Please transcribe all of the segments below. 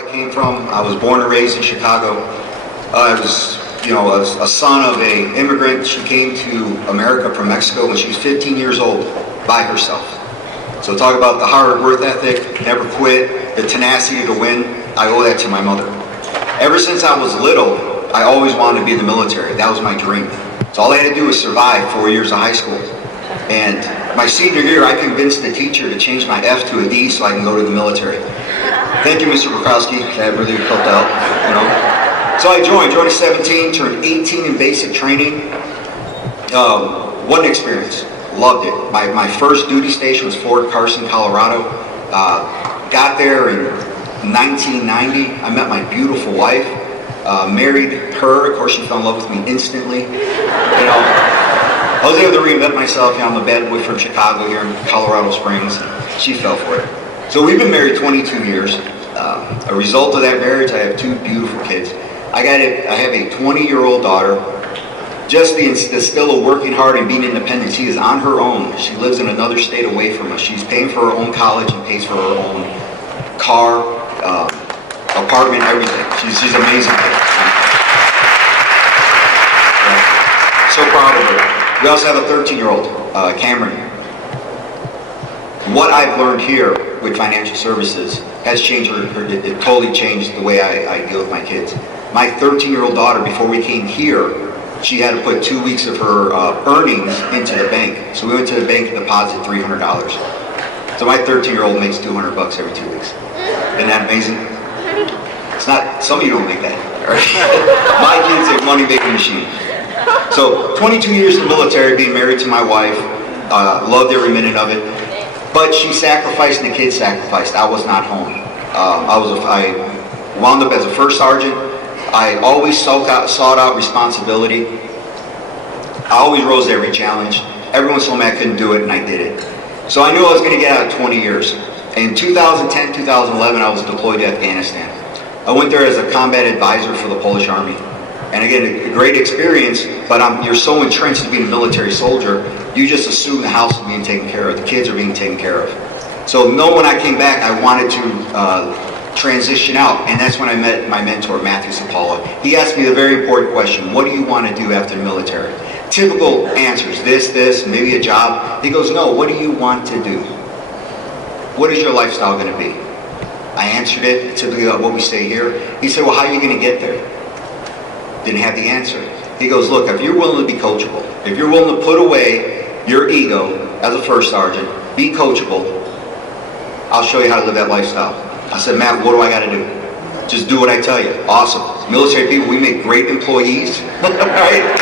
I came from. I was born and raised in Chicago. I was, a son of an immigrant. She came to America from Mexico when she was 15 years old by herself. So talk about the hard work ethic, never quit, the tenacity to win. I owe that to my mother. Ever since I was little, I always wanted to be in the military. That was my dream. So all I had to do was survive 4 years of high school. And my senior year, I convinced the teacher to change my F to a D so I can go to the military. Thank you, Mr. Bukowski. That really helped out, So I joined at 17, turned 18 in basic training. What an experience. Loved it. My first duty station was Fort Carson, Colorado. Got there in 1990. I met my beautiful wife. Married her. Of course, she fell in love with me instantly. I was able to reinvent myself. I'm a bad boy from Chicago here in Colorado Springs. She fell for it. So we've been married 22 years. A result of that marriage, I have two beautiful kids. I have a 20-year-old daughter. Just the instill of working hard and being independent. She is on her own. She lives in another state away from us. She's paying for her own college and pays for her own car, apartment, everything. She's amazing. So proud of her. We also have a 13-year-old, Cameron. What I've learned here with financial services has changed it totally changed the way I deal with my kids. My 13-year-old daughter, before we came here, she had to put 2 weeks of her earnings into the bank. So we went to the bank and deposited $300. So my 13-year-old makes $200 every 2 weeks. Isn't that amazing? It's not, some of you don't make that. Right? My kid's a money-making machine. So 22 years in the military, being married to my wife, loved every minute of it. But she sacrificed and the kids sacrificed. I was not home. I wound up as a first sergeant. I always sought out responsibility. I always rose to every challenge. Everyone told me I couldn't do it, and I did it. So I knew I was going to get out of 20 years. In 2010, 2011, I was deployed to Afghanistan. I went there as a combat advisor for the Polish Army. And again, a great experience, but you're so entrenched to being a military soldier, you just assume the house is being taken care of, the kids are being taken care of. So when I came back, I wanted to transition out, and that's when I met my mentor, Matthew Sapala. He asked me the very important question, what do you want to do after the military? Typical answers, this, maybe a job. He goes, no, what do you want to do? What is your lifestyle going to be? I answered it, typically what we say here. He said, well, how are you going to get there? Didn't have the answer. He goes, look, if you're willing to be coachable, if you're willing to put away your ego as a first sergeant, be coachable, I'll show you how to live that lifestyle. I said, Matt, what do I got to do? Just do what I tell you. Awesome. Military people, we make great employees, right?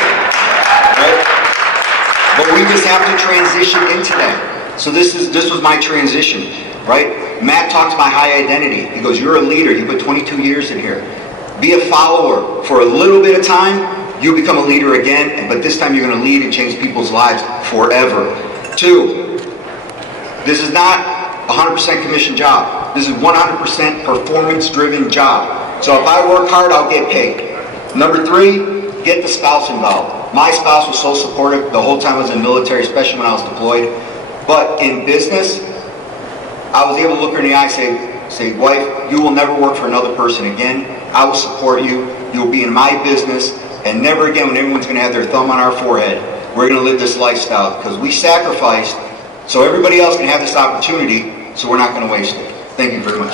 But we just have to transition into that. So this was my transition, right? Matt talked about high identity. He goes, you're a leader. You put 22 years in here. Be a follower for a little bit of time. You'll become a leader again, but this time you're going to lead and change people's lives forever. 2, this is not a 100% commission job. This is 100% performance-driven job. So if I work hard, I'll get paid. Number 3, get the spouse involved. My spouse was so supportive the whole time I was in the military, especially when I was deployed. But in business, I was able to look her in the eye and say, wife, you will never work for another person again. I will support you. You'll be in my business. And never again when everyone's going to have their thumb on our forehead, we're going to live this lifestyle because we sacrificed so everybody else can have this opportunity, so we're not going to waste it. Thank you very much.